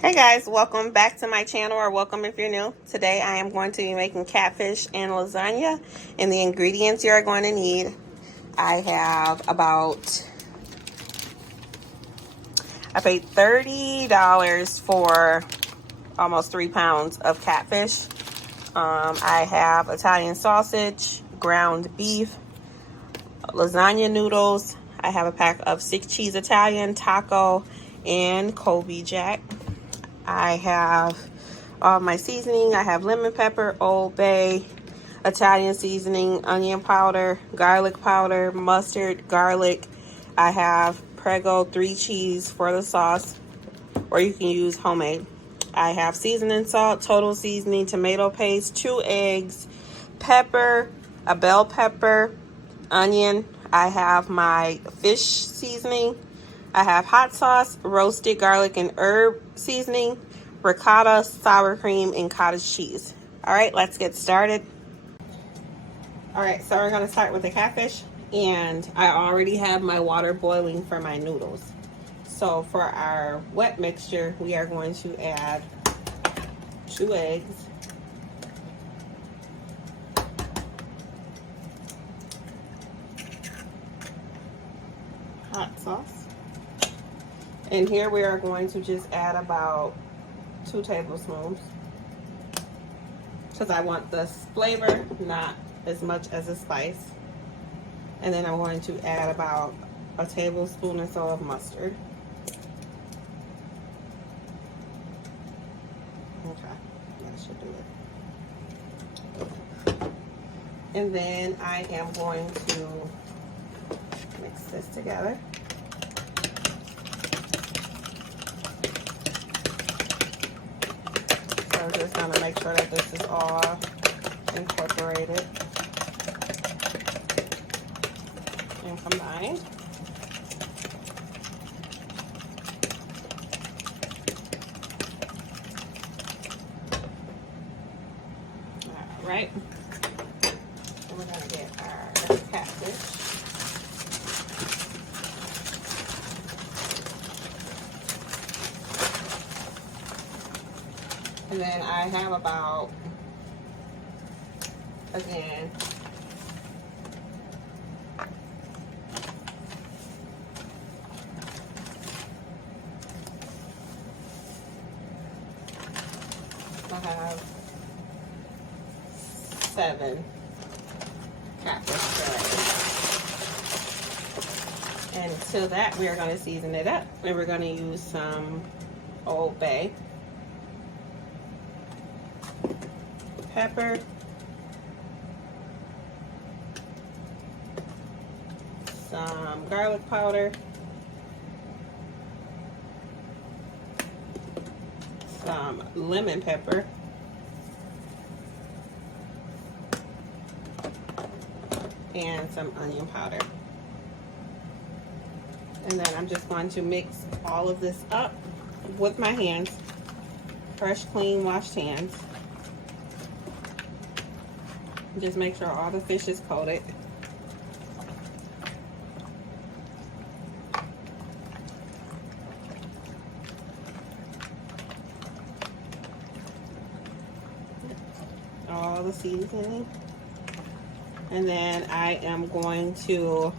Hey guys, welcome back to my channel, or welcome if you're new. Today I am going to be making catfish and lasagna, and the ingredients you are going to need. I paid $30 for almost 3 pounds of catfish. I have Italian sausage, ground beef, lasagna noodles. I have a pack of 6 cheese Italian, taco, and Kobe Jack. I have all my seasoning. I have lemon pepper, Old Bay, Italian seasoning, onion powder, garlic powder, mustard, garlic. I have Prego 3 cheese for the sauce, or you can use homemade. I have seasoning salt, total seasoning, tomato paste, 2 eggs, pepper, a bell pepper, onion. I have my fish seasoning. I have hot sauce, roasted garlic and herb seasoning, ricotta, sour cream, and cottage cheese. All right, let's get started. All right, so we're gonna start with the catfish, and I already have my water boiling for my noodles. So for our wet mixture, we are going to add 2 eggs, hot sauce, and here we are going to just add about 2 tablespoons because I want the flavor, not as much as a spice. And then I'm going to add about a tablespoon or so of mustard. Okay, that should do it. And then I am going to mix this together. So I'm just going to make sure that this is all incorporated and combined. All right. And we're going to get our catfish. And then I have about, again, I have 7 catfish fillets. And to that, we are going to season it up, and we're going to use some Old Bay, pepper, some garlic powder, some lemon pepper, and some onion powder. And then I'm just going to mix all of this up with my hands, fresh, clean, washed hands. Just make sure all the fish is coated. All the seasoning. And then I am going to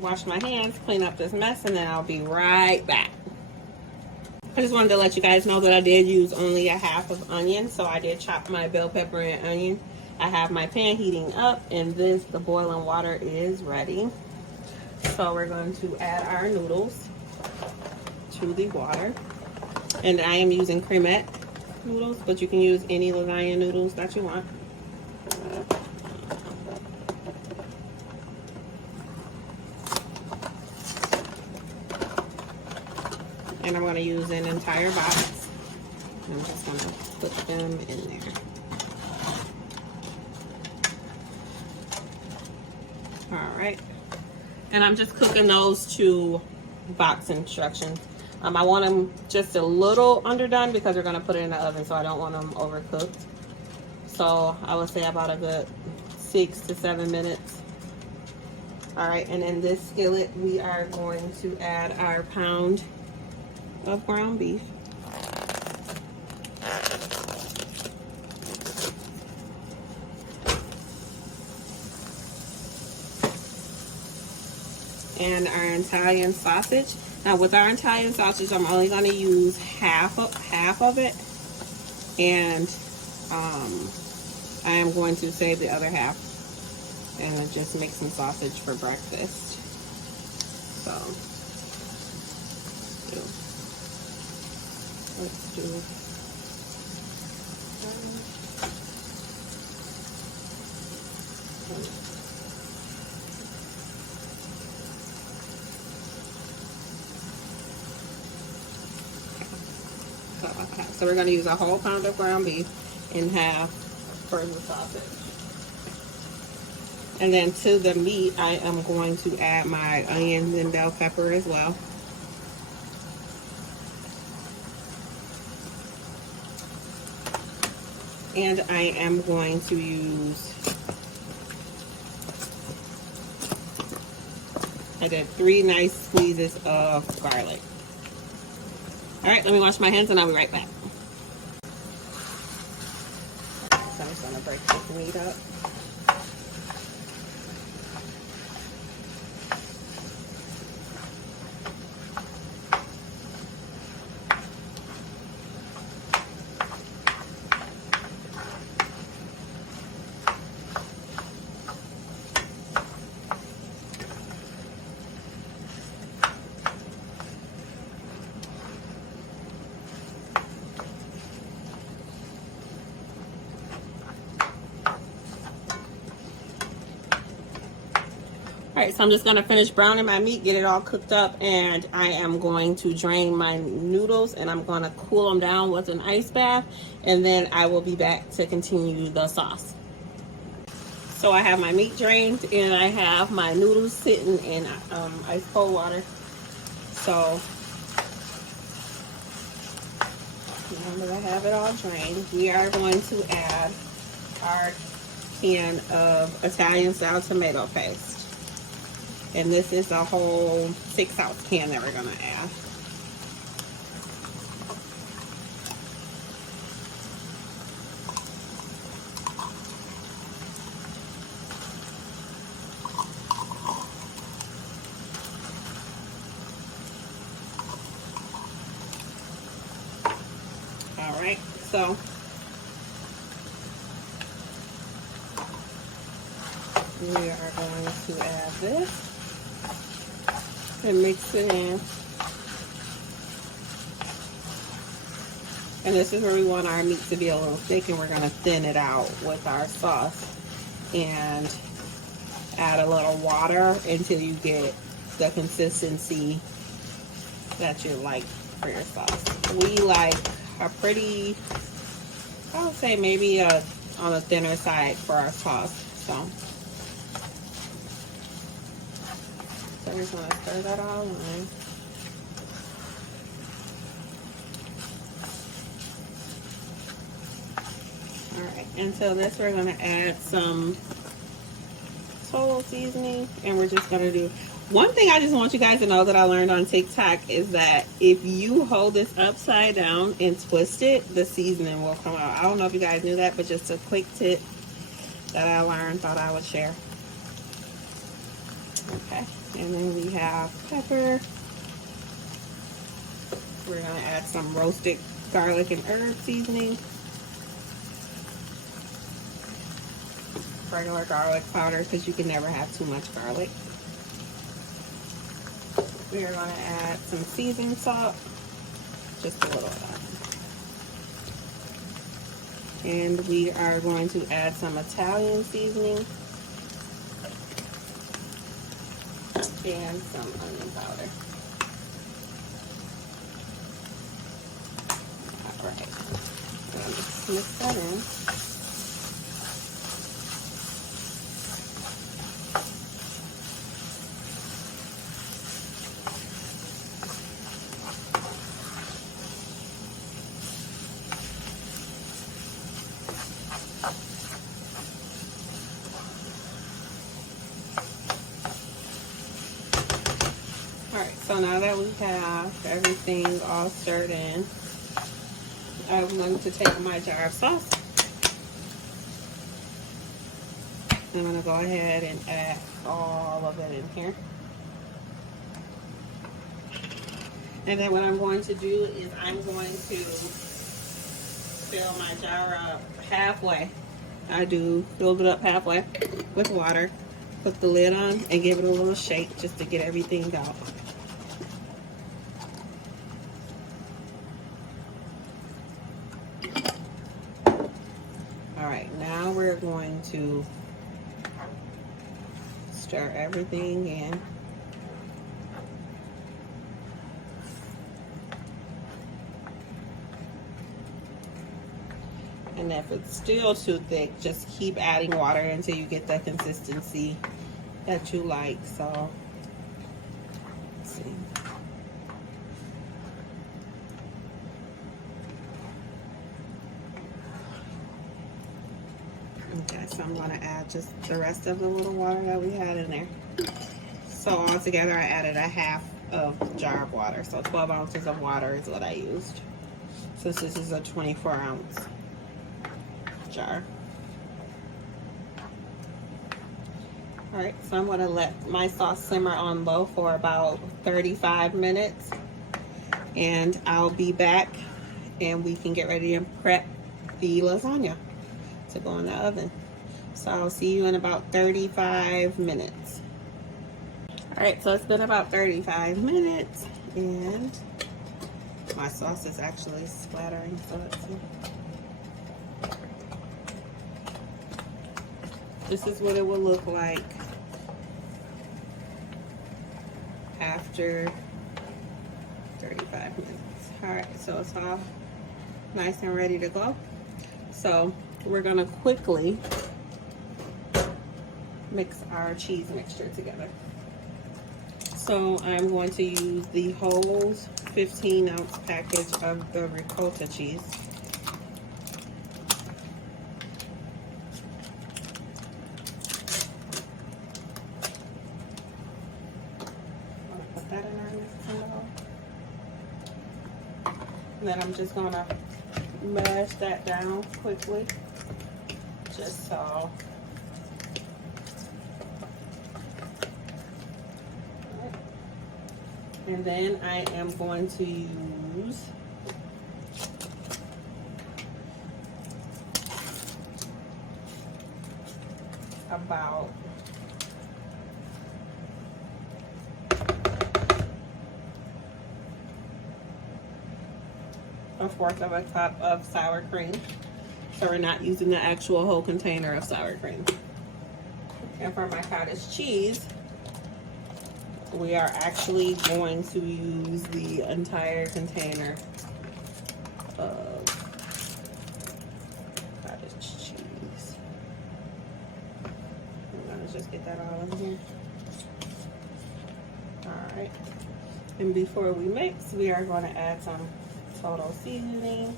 wash my hands, clean up this mess, and then I'll be right back. I just wanted to let you guys know that I did use only a half of onion, so I did chop my bell pepper and onion. I have my pan heating up, and the boiling water is ready. So we're going to add our noodles to the water. And I am using cremette noodles, but you can use any lasagna noodles that you want. And I'm going to use an entire box. I'm just going to put them in there. All right. And I'm just cooking those to box instructions. I want them just a little underdone because we're going to put it in the oven, so I don't want them overcooked. So I would say about a good 6 to 7 minutes. All right, and in this skillet, we are going to add our pound of ground beef. And our Italian sausage. Now with our Italian sausage, I'm only going to use half of it, and I am going to save the other half and just make some sausage for breakfast. So let's do so we're going to use a whole pound of ground beef and half for the sausage. And then to the meat, I am going to add my onions and bell pepper as well. And I am going to use, I did 3 nice squeezes of garlic. All right, let me wash my hands and I'll be right back. So I'm just gonna break this meat up. All right, so I'm just gonna finish browning my meat, get it all cooked up, and I am going to drain my noodles and I'm gonna cool them down with an ice bath, and then I will be back to continue the sauce. So I have my meat drained and I have my noodles sitting in ice cold water. So now that I have it all drained, we are going to add our can of Italian style tomato paste. And this is a whole 6-ounce can that we're gonna add. All right, so we are going to add this and mix it in. And this is where we want our meat to be a little thick, and we're going to thin it out with our sauce and add a little water until you get the consistency that you like for your sauce. We like a pretty, I would say maybe on the thinner side for our sauce. So we're just going to stir that all in. Alright, and so this we're going to add some solo seasoning, and we're just going to do, one thing I just want you guys to know that I learned on TikTok is that if you hold this upside down and twist it, the seasoning will come out. I don't know if you guys knew that, but just a quick tip that I learned, thought I would share. Okay, and then we have pepper. We're going to add some roasted garlic and herb seasoning. Regular garlic powder, because you can never have too much garlic. We are going to add some seasoned salt, just a little of that. And we are going to add some Italian seasoning and some onion powder. All right, so let's mix that in. So So now that we have everything all stirred in, I'm going to take my jar of sauce. I'm going to go ahead and add all of it in here. And then what I'm going to do is I'm going to fill my jar up halfway. I do fill it up halfway with water, put the lid on, and give it a little shake just to get everything out. All right, now we're going to stir everything in. And if it's still too thick, just keep adding water until you get the consistency that you like. So, let's see. Okay, so I'm going to add just the rest of the little water that we had in there. So altogether, I added a half of jar of water. So 12 ounces of water is what I used, since this is a 24-ounce jar. All right, so I'm going to let my sauce simmer on low for about 35 minutes, and I'll be back and we can get ready and prep the lasagna to go in the oven. So I'll see you in about 35 minutes. All right, so it's been about 35 minutes and my sauce is actually splattering, so let's see. This is what it will look like after 35 minutes. All right, so it's all nice and ready to go. So we're gonna quickly mix our cheese mixture together. So I'm going to use the whole 15-ounce package of the ricotta cheese. Put that in our mixing bowl. And then I'm just gonna mash that down quickly, just so. And then I am going to use about a fourth of a cup of sour cream. So we're not using the actual whole container of sour cream. And for my cottage cheese, we are actually going to use the entire container of cottage cheese. I'm gonna just get that all in here. All right. And before we mix, we are going to add some total seasoning,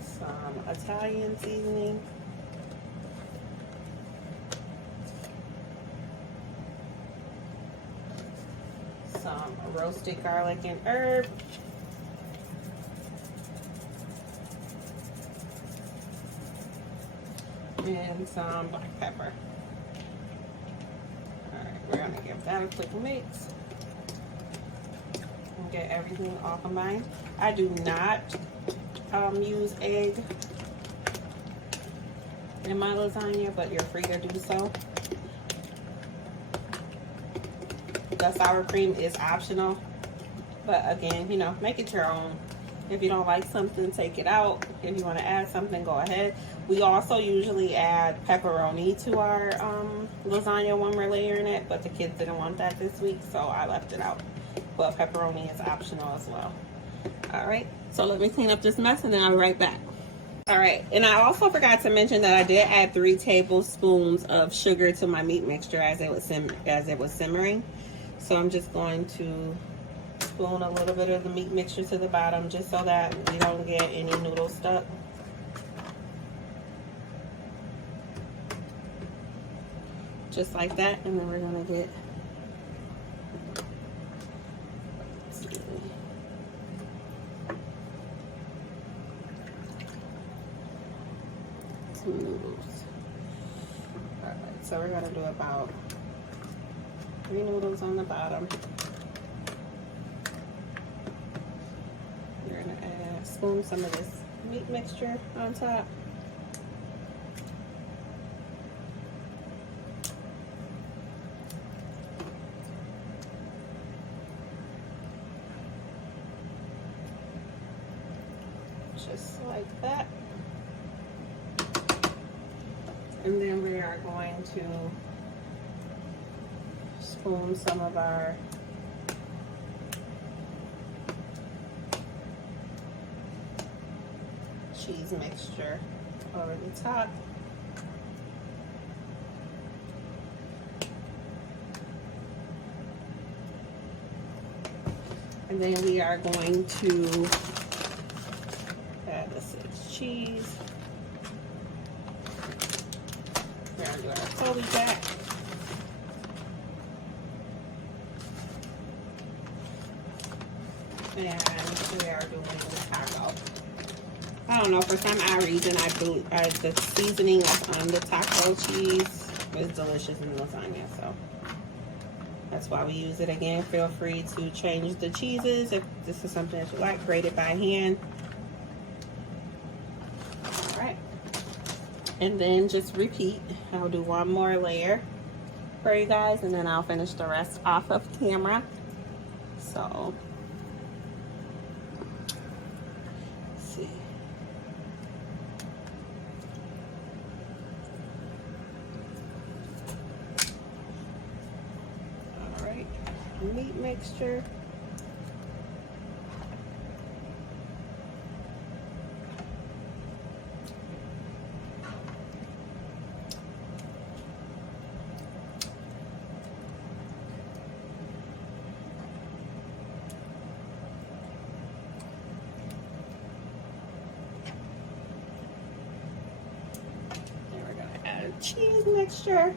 some Italian seasoning, some roasted garlic and herb, and some black pepper. All right, we're gonna give that a quick mix and get everything all combined. I do not use egg in my lasagna, but you're free to do so. The sour cream is optional, but again, you know, make it your own. If you don't like something, take it out. If you want to add something, go ahead. We also usually add pepperoni to our lasagna when we're layering it, but the kids didn't want that this week, so I left it out. But pepperoni is optional as well. All right, so let me clean up this mess and then I'll be right back. All right, and I also forgot to mention that I did add 3 tablespoons of sugar to my meat mixture as it was simmering. So I'm just going to spoon a little bit of the meat mixture to the bottom just so that we don't get any noodles stuck. Just like that, and then we're gonna get some noodles. Alright, so we're gonna do about 3 noodles on the bottom. We're gonna spoon some of this meat mixture on top. Just like that. And then we are going to spoon some of our cheese mixture over the top. And then we are going to add the 6 cheese. We're going to do our Kobe Jack. And we are doing the taco. I don't know, for some odd reason, the seasoning on the taco cheese is delicious in lasagna, so that's why we use it. Again, feel free to change the cheeses if this is something that you like, grate it by hand. All right, and then just repeat. I'll do one more layer for you guys, and then I'll finish the rest off of camera. So let's see. All right, meat mixture. Cheese mixture.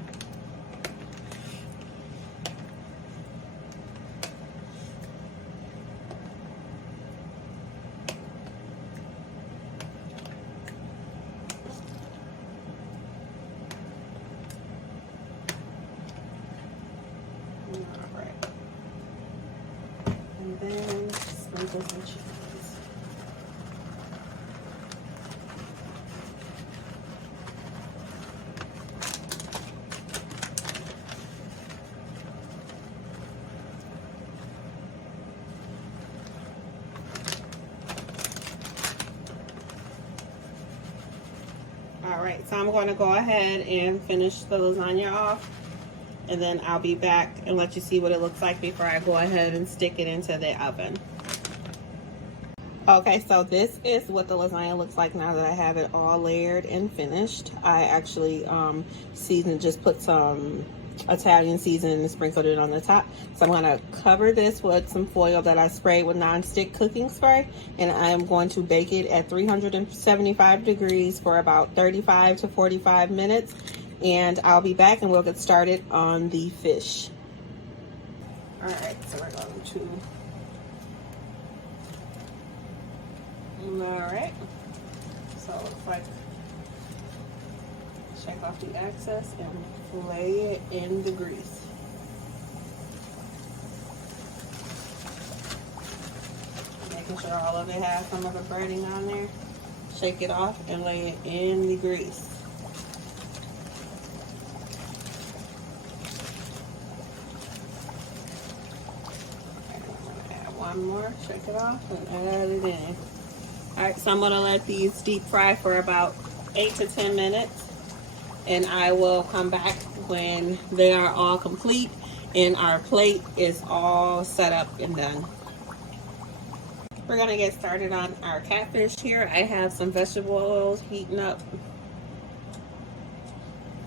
All right. And then sprinkle some cheese. All right, so I'm going to go ahead and finish the lasagna off, and then I'll be back and let you see what it looks like before I go ahead and stick it into the oven. Okay, so this is what the lasagna looks like now that I have it all layered and finished. I actually seasoned, just put some Italian seasoning and sprinkled it on the top. So I'm going to cover this with some foil that I sprayed with non-stick cooking spray, and I am going to bake it at 375 degrees for about 35 to 45 minutes, and I'll be back and we'll get started on the fish. All right, so we're going to, all right, so it looks like, shake off the excess and fillet it in the grease. Making sure all of it has some of the breading on there. Shake it off and lay it in the grease. I'm gonna add one more, shake it off and add it in. All right, so I'm gonna let these deep fry for about 8 to 10 minutes. And I will come back when they are all complete and our plate is all set up and done. We're gonna get started on our catfish here. I have some vegetable oils heating up.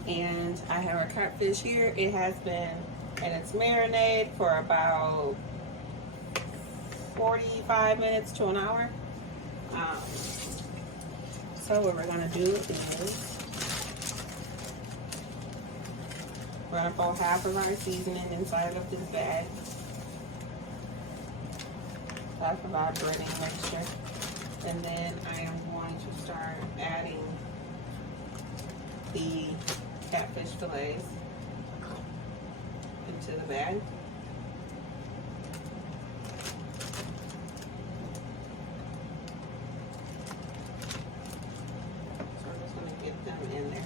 And I have our catfish here. It has been in its marinade for about 45 minutes to an hour. So what we're gonna do is, we're going to pour half of our seasoning inside of this bag. Half of our breading mixture. And then I am going to start adding the catfish fillets into the bag. So we're just going to get them in there.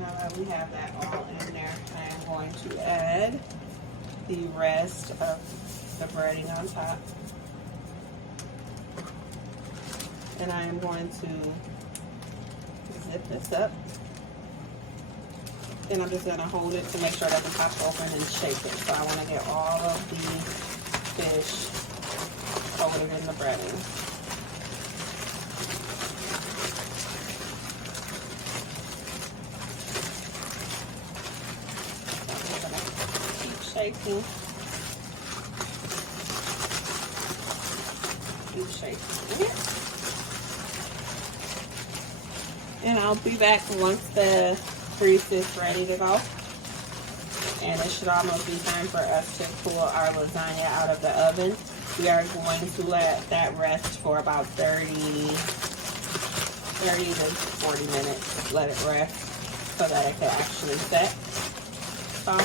Now that we have that all in there, I am going to add the rest of the breading on top. And I am going to zip this up. Then I'm just going to hold it to make sure it doesn't pop open and shake it. So I want to get all of the fish coated in the breading. Shaking. Keep shaking it. And I'll be back once the grease is ready to go. And it should almost be time for us to pull our lasagna out of the oven. We are going to let that rest for about 30 to 40 minutes. Let it rest so that it can actually set. So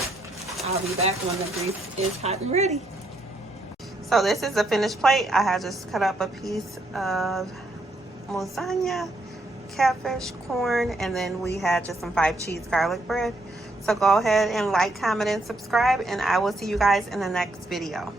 I'll be back when the grease is hot and ready. So this is the finished plate. I had just cut up a piece of lasagna, catfish, corn, and then we had just some 5 cheese garlic bread. So go ahead and like, comment, and subscribe, and I will see you guys in the next video.